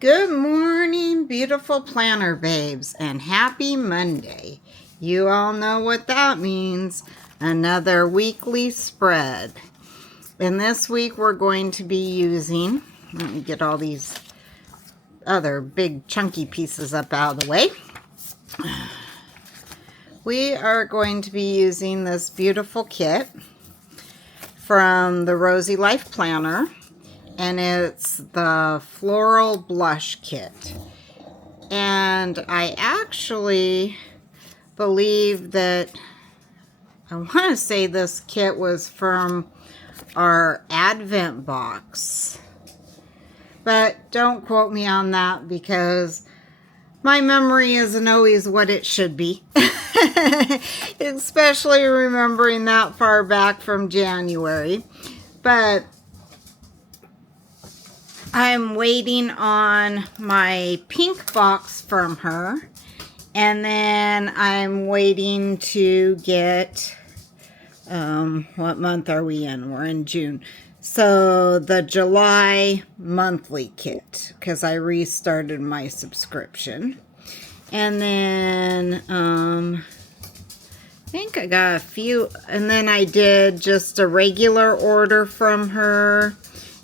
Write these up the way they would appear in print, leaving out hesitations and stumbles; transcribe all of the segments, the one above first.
Good morning, beautiful planner babes, and happy Monday. You all know what that means. Another weekly spread. And this week we're going to be using, let me get all these other big chunky pieces up out of the way. We are going to be using this beautiful kit from the Rosy Life Planner. And it's the Floral Blush Kit. And I actually believe that, I want to say this kit was from our Advent box. But don't quote me on that because my memory isn't always what it should be. Especially remembering that far back from January. But I'm waiting on my pink box from her, and then I'm waiting to get, what month are we in? We're in June. So the July monthly kit, because I restarted my subscription. And then, I think I got a few, and then I did just a regular order from her.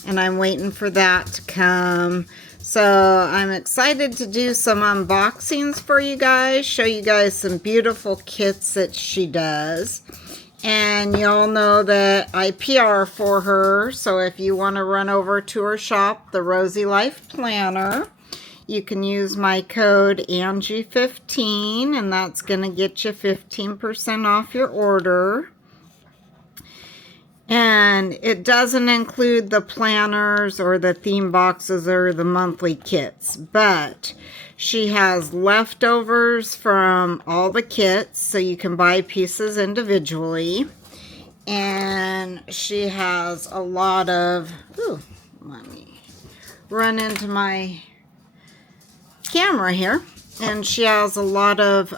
And I'm waiting for that to come. So I'm excited to do some unboxings for you guys. Show you guys some beautiful kits that she does. And y'all know that I PR for her. So if you want to run over to her shop, the Rosy Life Planner, you can use my code Angie15. And that's going to get you 15% off your order. And it doesn't include the planners or the theme boxes or the monthly kits, but she has leftovers from all the kits, so you can buy pieces individually. And she has a lot of, let me run into my camera here. And she has a lot of,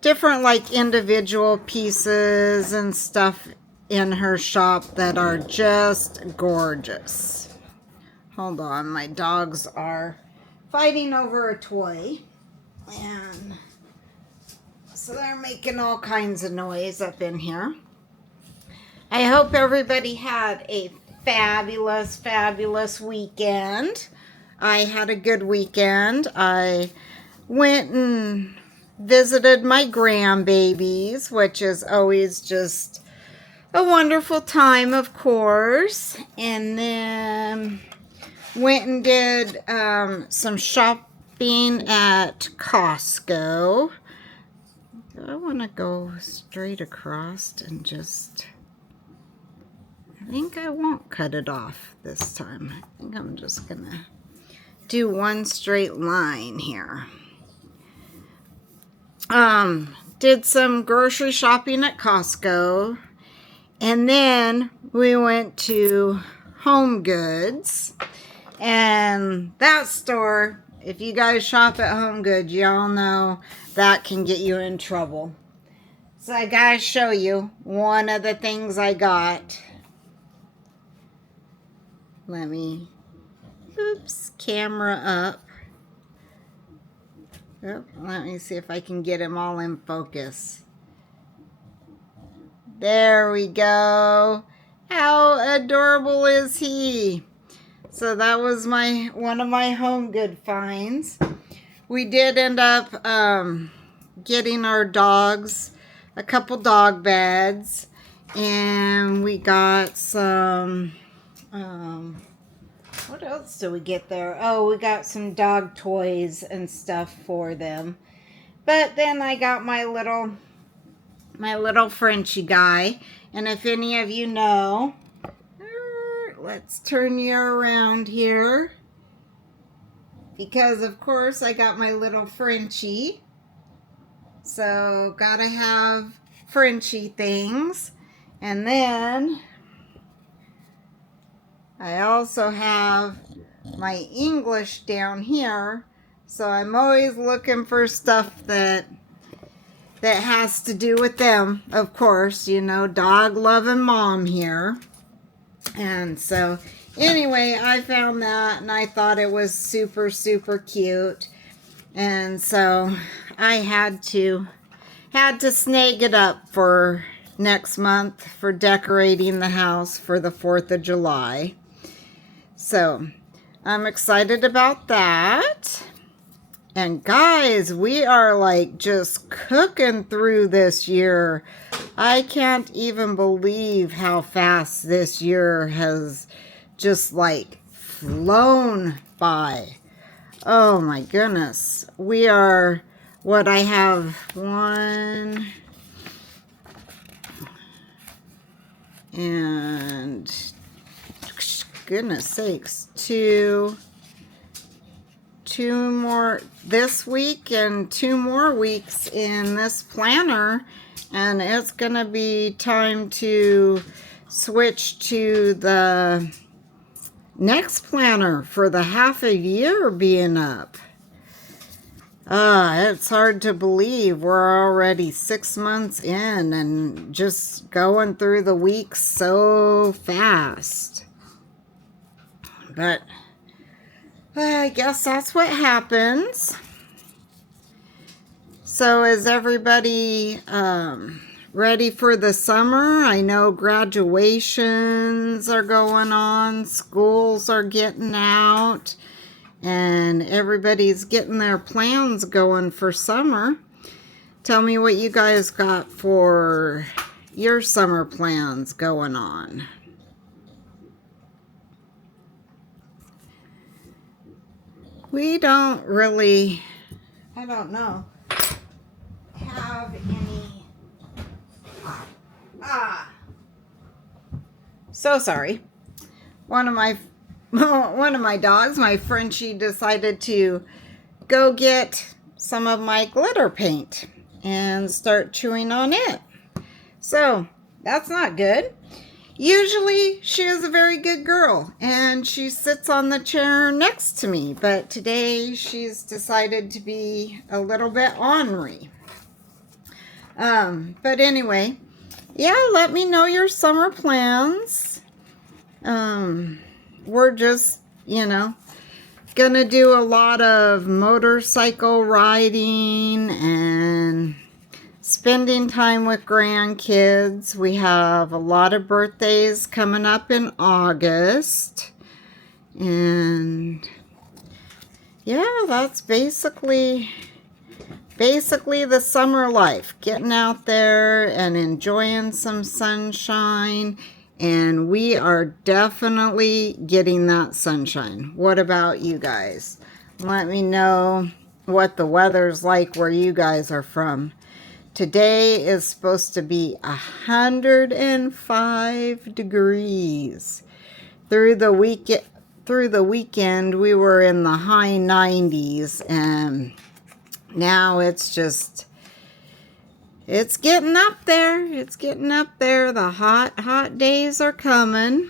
different like individual pieces and stuff in her shop that are just gorgeous. Hold on, my dogs are fighting over a toy, and so they're making all kinds of noise up in here. I hope everybody had a fabulous weekend. I had a good weekend. I went and visited my grandbabies, which is always just a wonderful time, of course. And then went and did some shopping at Costco. I want to go straight across and just, I think I won't cut it off this time. I think I'm just gonna do one straight line here. Did some grocery shopping at Costco, and then we went to Home Goods, and that store, if you guys shop at Home Goods, y'all know that can get you in trouble. So I gotta show you one of the things I got. Let me, camera up. Oh, let me see if I can get him all in focus. There we go. How adorable is he? So that was one of my Home Good finds. We did end up getting our dogs a couple dog beds, and we got some what else did we get there? Oh, we got some dog toys and stuff for them. But then I got my little Frenchie guy. And if any of you know, let's turn you around here. Because of course I got my little Frenchie. So gotta have Frenchie things. And then I also have my English down here, so I'm always looking for stuff that has to do with them, of course, you know, dog loving mom here. And so Anyway, I found that and I thought it was super, super cute. And so I had to snag it up for next month for decorating the house for the 4th of July. So I'm excited about that. And guys, we are like just cooking through this year. I can't even believe how fast this year has just like flown by. Oh my goodness. We are, what I have, one, and goodness sakes, two more this week and 2 more weeks in this planner, and it's gonna be time to switch to the next planner for the half a year being up. It's hard to believe we're already 6 months in and just going through the weeks so fast. But I guess that's what happens. So is everybody ready for the summer? I know graduations are going on, schools are getting out, and everybody's getting their plans going for summer. Tell me what you guys got for your summer plans going on. We don't really, I don't know, have any, so sorry. One of my dogs, my Frenchie, decided to go get some of my glitter paint and start chewing on it. So that's not good. Usually she is a very good girl and she sits on the chair next to me, but today she's decided to be a little bit ornery. But anyway, yeah, let me know your summer plans. We're just, gonna do a lot of motorcycle riding and spending time with grandkids. We have a lot of birthdays coming up in August. And yeah, that's basically the summer life. Getting out there and enjoying some sunshine. And we are definitely getting that sunshine. What about you guys? Let me know what the weather's like where you guys are from. Today is supposed to be 105 degrees. Through the weekend, we were in the high 90s, and now it's getting up there. It's getting up there. The hot days are coming.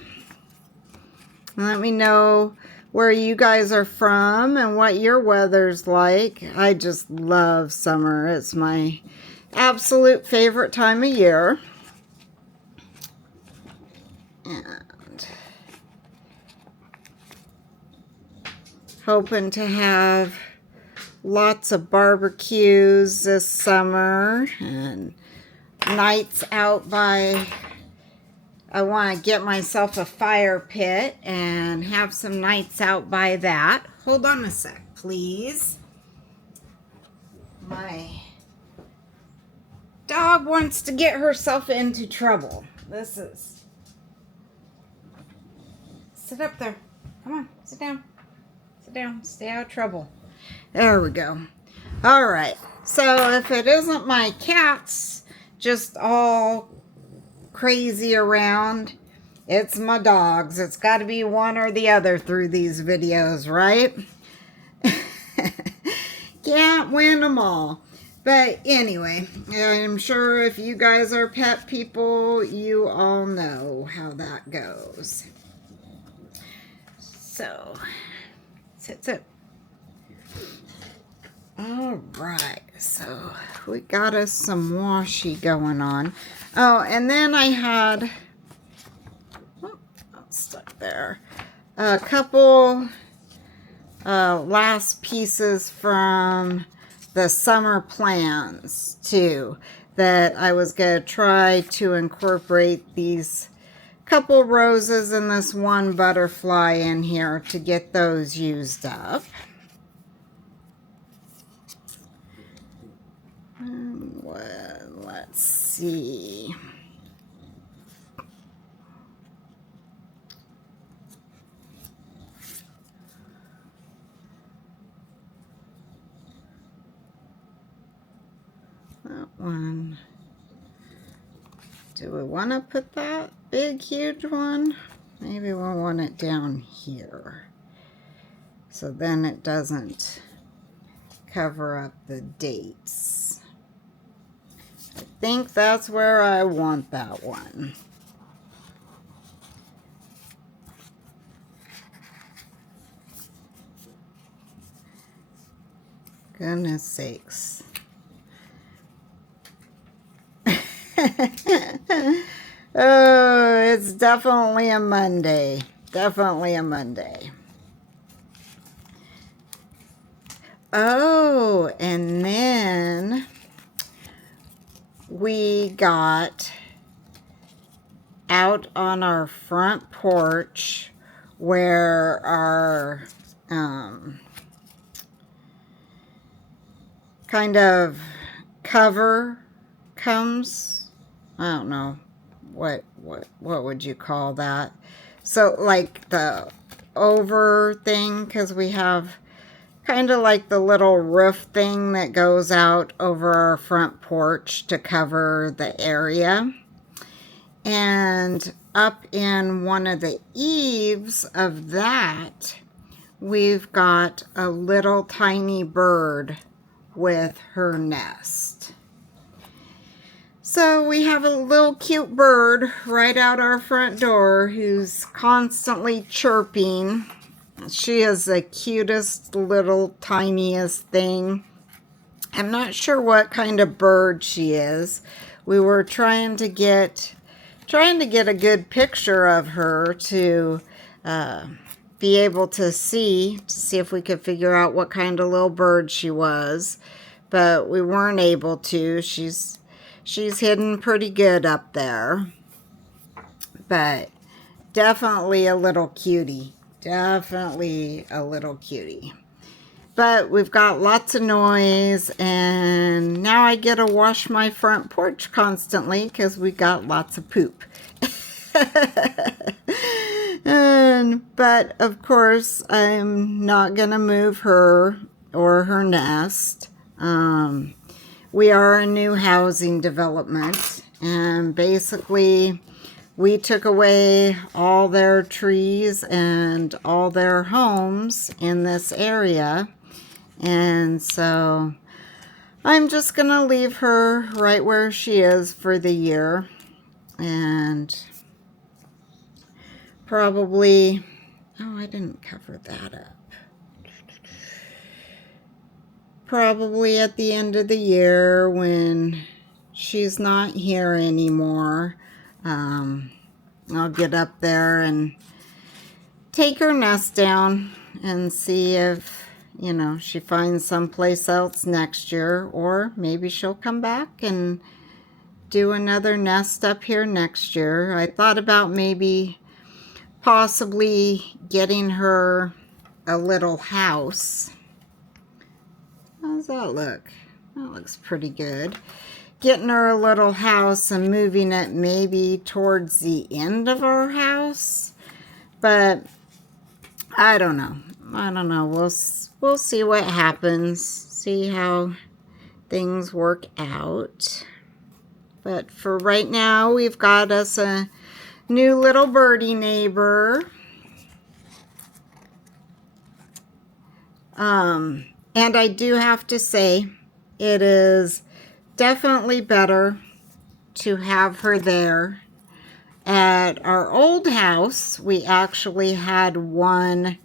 Let me know where you guys are from and what your weather's like. I just love summer. It's my absolute favorite time of year. And hoping to have lots of barbecues this summer and nights out by, I want to get myself a fire pit and have some nights out by that. Hold on a sec, please. My dog wants to get herself into trouble. Sit up there. Come on, sit down. Sit down, stay out of trouble. There we go. All right, so if it isn't my cats just all crazy around, it's my dogs. It's got to be one or the other through these videos, right? Can't win them all. But anyway, I'm sure if you guys are pet people, you all know how that goes. So, sit. All right, so we got us some washi going on. Oh, and then I had, stuck there. a couple last pieces from the summer plans too, that I was going to try to incorporate these couple roses and this one butterfly in here to get those used up. Let's see. That one. Do we want to put that big, huge one? Maybe we'll want it down here. So then it doesn't cover up the dates. I think that's where I want that one. Goodness sakes. Oh, it's definitely a Monday. Definitely a Monday. Oh, and then we got out on our front porch where our kind of cover comes. I don't know what would you call that? So like the over thing, because we have kind of like the little roof thing that goes out over our front porch to cover the area. And up in one of the eaves of that, we've got a little tiny bird with her nest. So we have a little cute bird right out our front door who's constantly chirping. She is the cutest little tiniest thing. I'm not sure what kind of bird she is. We were trying to get a good picture of her to be able to see if we could figure out what kind of little bird she was, but we weren't able to. She's hidden pretty good up there, but definitely a little cutie. Definitely a little cutie. But we've got lots of noise, and now I get to wash my front porch constantly because we got lots of poop. But of course, I'm not going to move her or her nest. We are a new housing development, and basically we took away all their trees and all their homes in this area. And so I'm just going to leave her right where she is for the year. And probably, oh, I didn't cover that up. Probably at the end of the year when she's not here anymore, I'll get up there and take her nest down and see if, she finds someplace else next year, or maybe she'll come back and do another nest up here next year. I thought about maybe possibly getting her a little house. How does that look? That looks pretty good. Getting her a little house and moving it maybe towards the end of our house. But I don't know. We'll see what happens. See how things work out. But for right now, we've got us a new little birdie neighbor. And I do have to say, it is definitely better to have her there. At our old house, we actually had one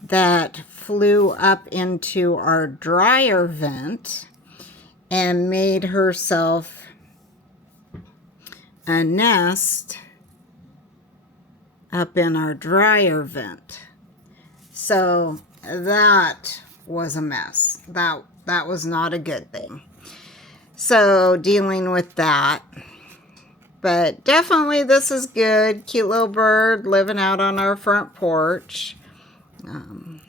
that flew up into our dryer vent and made herself a nest up in our dryer vent. So that was a mess. That was not a good thing. So dealing with that. But definitely this is good. Cute little bird living out on our front porch. And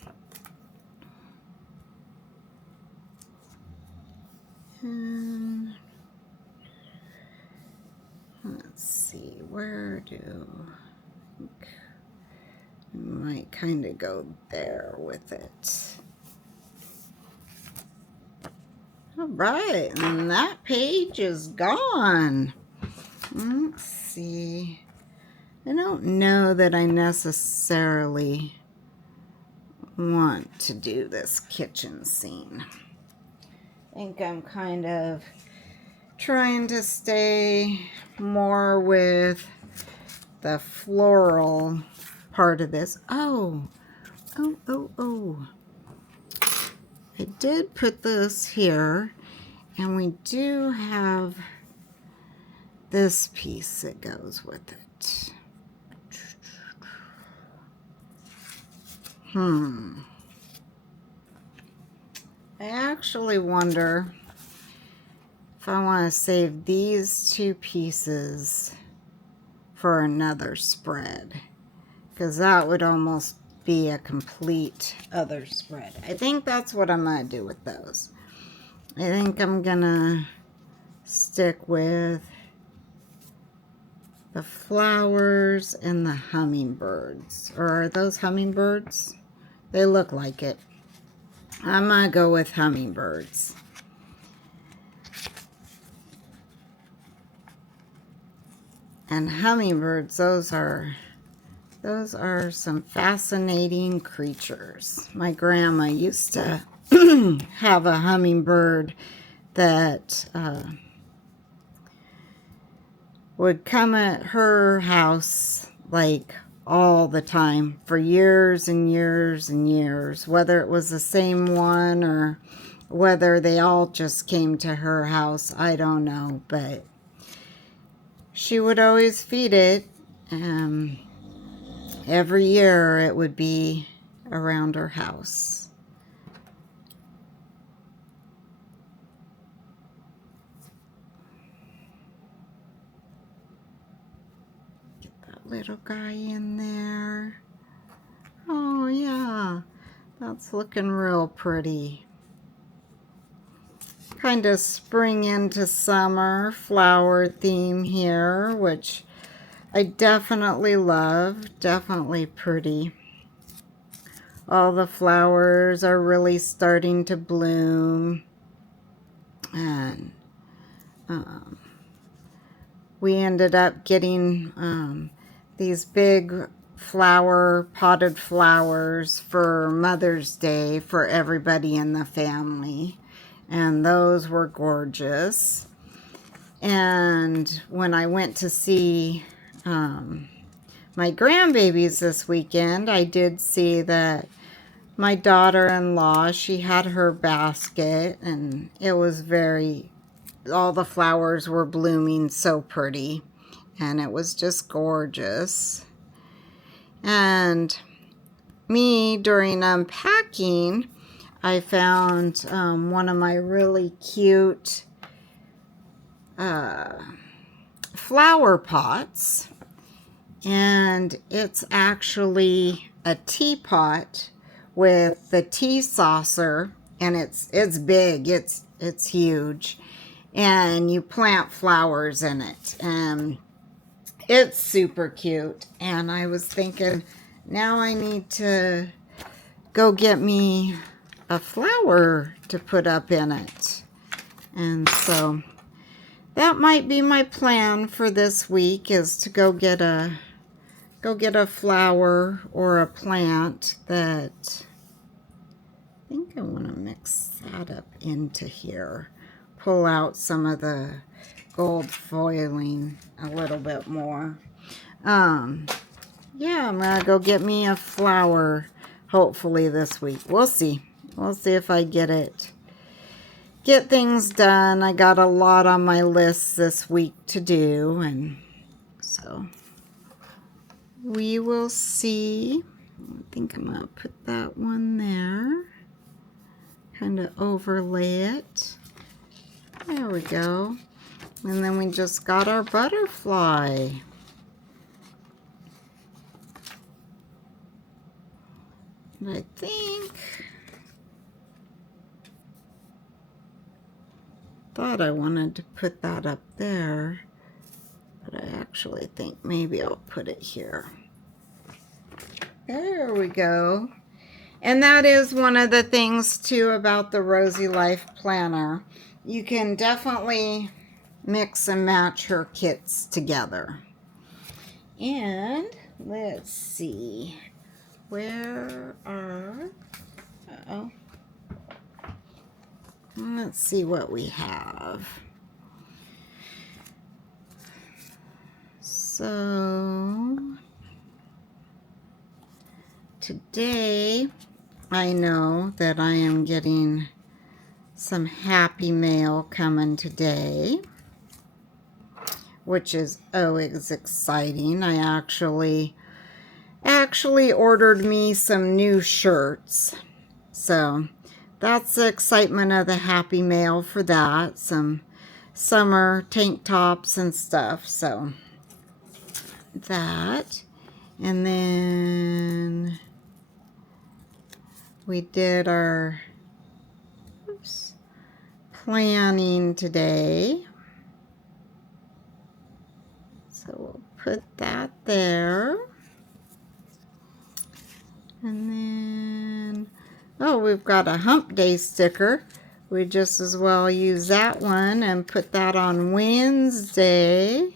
let's see, where do I might kind of go there with it. All right, and that page is gone. Let's see. I don't know that I necessarily want to do this kitchen scene. I think I'm kind of trying to stay more with the floral part of this. Oh. I did put this here, and we do have this piece that goes with it. I actually wonder if I want to save these two pieces for another spread, because that would almost be a complete other spread. I think that's what I'm going to do with those. I think I'm going to stick with the flowers and the hummingbirds. Or are those hummingbirds? They look like it. I'm going to go with hummingbirds. And hummingbirds, those are some fascinating creatures. My grandma used to have a hummingbird that would come at her house like all the time for years and years and years, whether it was the same one or whether they all just came to her house, I don't know, but she would always feed it. Every year it would be around her house. Get that little guy in there. Oh yeah, that's looking real pretty. Kind of spring into summer flower theme here, which I definitely love. Definitely pretty. All the flowers are really starting to bloom. And we ended up getting these big potted flowers for Mother's Day for everybody in the family. And those were gorgeous. And when I went to see my grandbabies this weekend, I did see that my daughter-in-law, she had her basket, and it was all the flowers were blooming so pretty, and it was just gorgeous. And me, during unpacking, I found one of my really cute flower pots, and it's actually a teapot with the tea saucer, and it's big, it's huge, and you plant flowers in it, and it's super cute. And I was thinking, now I need to go get me a flower to put up in it. And so that might be my plan for this week, is to go get a flower or a plant that I think I want to mix that up into here. Pull out some of the gold foiling a little bit more. Yeah, I'm gonna go get me a flower hopefully this week. We'll see. We'll see if I get things done. I got a lot on my list this week to do, and so we will see. I think I'm going to put that one there. Kind of overlay it. There we go. And then we just got our butterfly. And I thought I wanted to put that up there, but I actually think maybe I'll put it here. There we go. And that is one of the things too about the Rosy Life Planner. You can definitely mix and match her kits together. And let's see, where are, let's see what we have. So today I know that I am getting some happy mail coming today, which is always exciting. I actually ordered me some new shirts. So that's the excitement of the happy mail for that. Some summer tank tops and stuff. So that. And then we did our planning today. So we'll put that there. And then, oh, we've got a hump day sticker. We just as well use that one and put that on Wednesday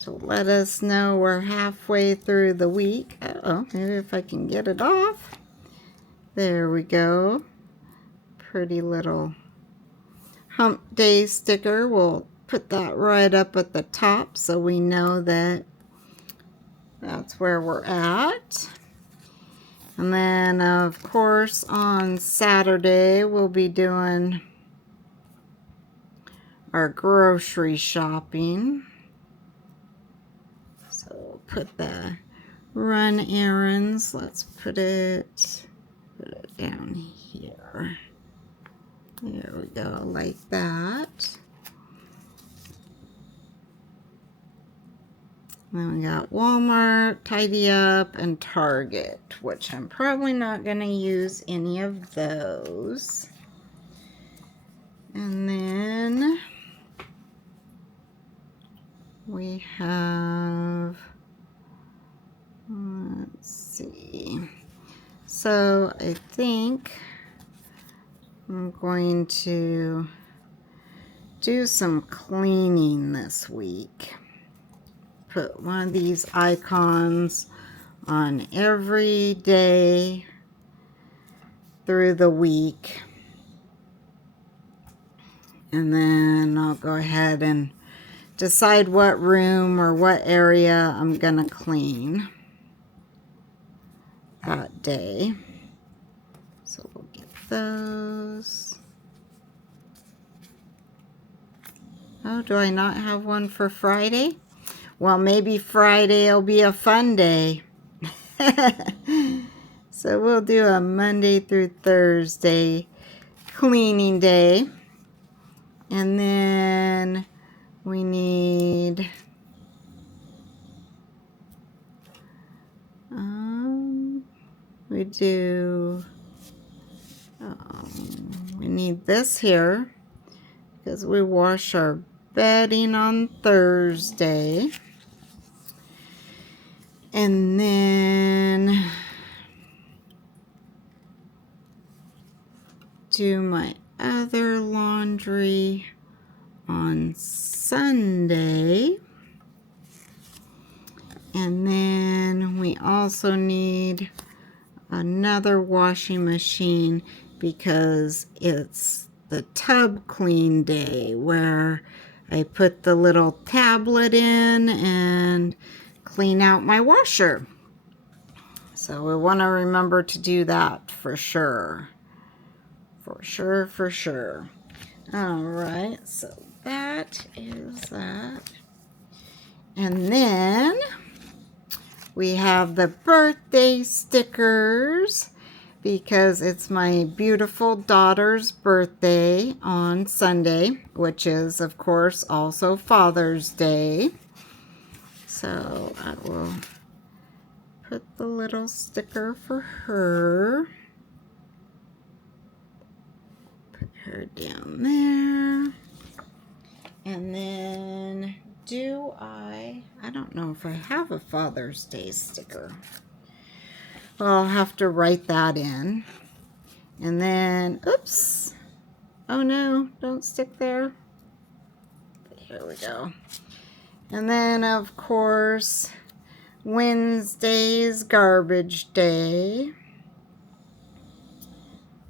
to let us know we're halfway through the week. Uh-oh, maybe if I can get it off. There we go. Pretty little hump day sticker. We'll put that right up at the top so we know that that's where we're at. And then, of course, on Saturday, we'll be doing our grocery shopping. So we'll put the run errands. Let's put it down here. There we go, like that. Then we got Walmart, Tidy Up, and Target, which I'm probably not going to use any of those. And then we have, let's see. So I think I'm going to do some cleaning this week. Put one of these icons on every day through the week. And then I'll go ahead and decide what room or what area I'm gonna clean that day. So we'll get those. Oh, do I not have one for Friday? Well, maybe Friday will be a fun day. So we'll do a Monday through Thursday cleaning day. And then we need we need this here because we wash our bedding on Thursday. And then do my other laundry on Sunday. And then we also need another washing machine because it's the tub clean day where I put the little tablet in and clean out my washer. So we want to remember to do that for sure. For sure. All right, so that is that. And then We have the birthday stickers because it's my beautiful daughter's birthday on Sunday, which is, of course, also Father's Day. So I will put the little sticker for her. Put her down there. And then I don't know if I have a Father's Day sticker. Well, I'll have to write that in. And then, oops. Oh no, don't stick there. Here we go. And then, of course, Wednesday's garbage day.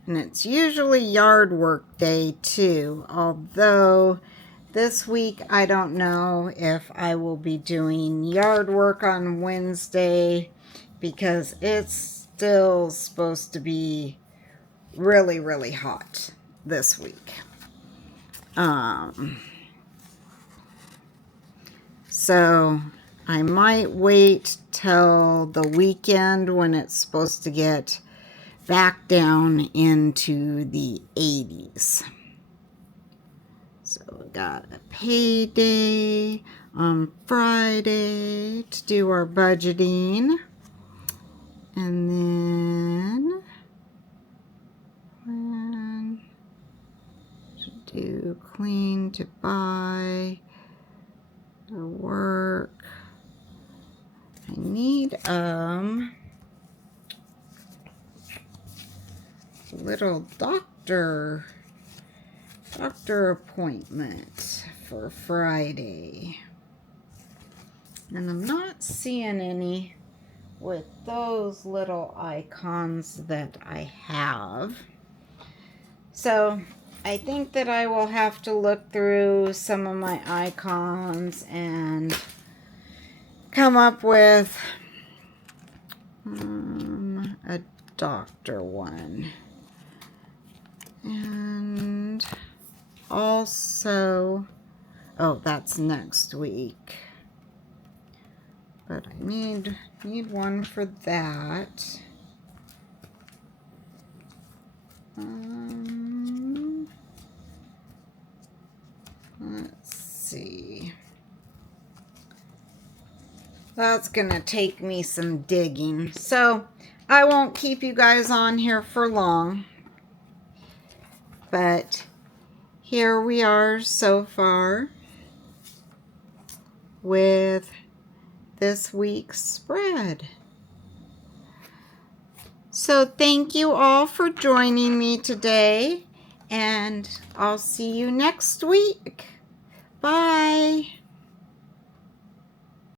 And it's usually yard work day too, although this week I don't know if I will be doing yard work on Wednesday because it's still supposed to be really, really hot this week. So I might wait till the weekend when it's supposed to get back down into the 80s. So we got a payday on Friday to do our budgeting. And then to do clean to buy or work. I need little doctor appointment for Friday. And I'm not seeing any with those little icons that I have. So I think that I will have to look through some of my icons and come up with a doctor one. And also, oh, that's next week. But I need one for that. Let's see. That's gonna take me some digging. So I won't keep you guys on here for long. But here we are so far with this week's spread. So thank you all for joining me today, and I'll see you next week. Bye.